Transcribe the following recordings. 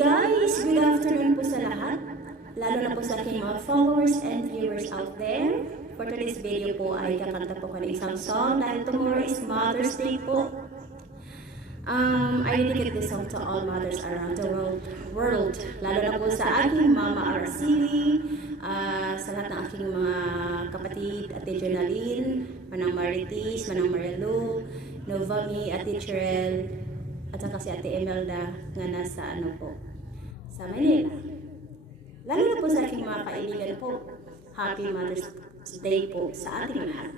guys! Good afternoon po sa lahat, lalo na po sa aking mga followers and viewers out there. For today's video po ay kakanta po ko ng isang song dahil tomorrow is Mother's Day po. I dedicate this song to all mothers around the world, lalo na po sa aking Mama Araceli, sa lahat ng aking mga kapatid, Ate Jonalyn, Manang Maritis, Manang Marilu, Novami, Ate Cherel, at saka si Ate Imelda nga nasa sa Manila. Lalo na po sa aking mga kaibigan po, Happy Mother's Day po sa ating lahat.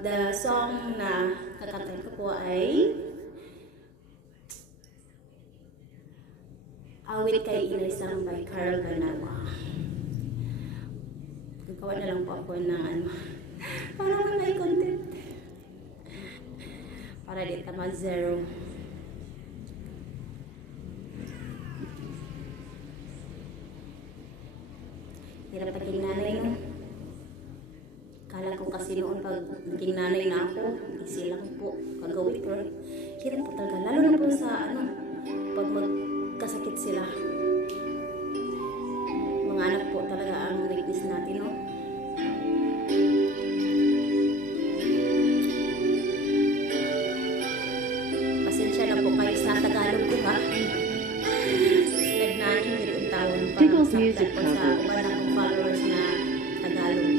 The song na kakantahin ko po ay Awit Kay Inay Sang by Carl Ganawa. Nagkawa na lang po ako ng parang may content para di tama zero. Hirap paging nanay, no? Kala ko kasi noon pag naging nanay na ako, easy lang po, kagawin ko. Hirap po talaga, lalo na po sa pag magkasakit sila. Mga anak po talaga ang weakness natin, no? Pasensya na po kayo sa Tagalog ko, ha? Nagnanin din ang tawon para saktan po sa uban akong followers na Tagalog.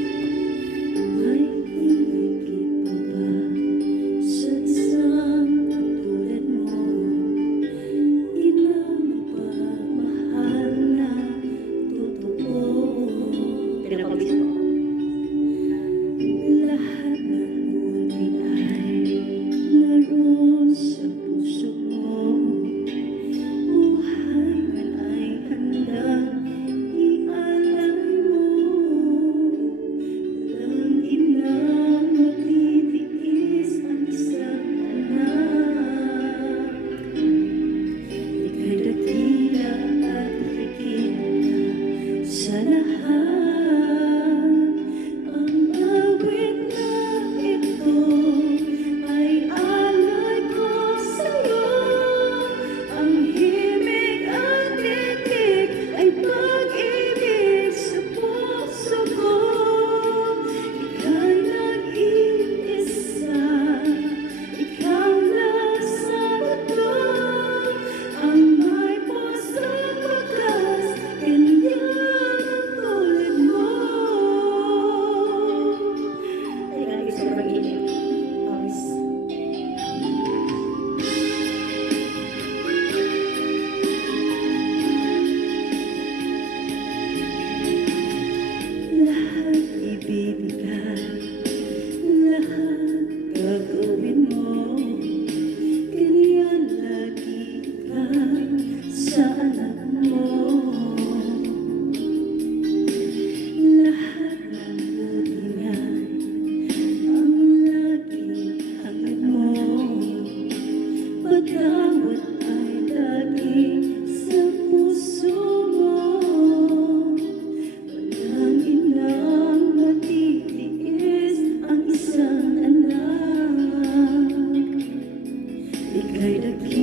Ika'y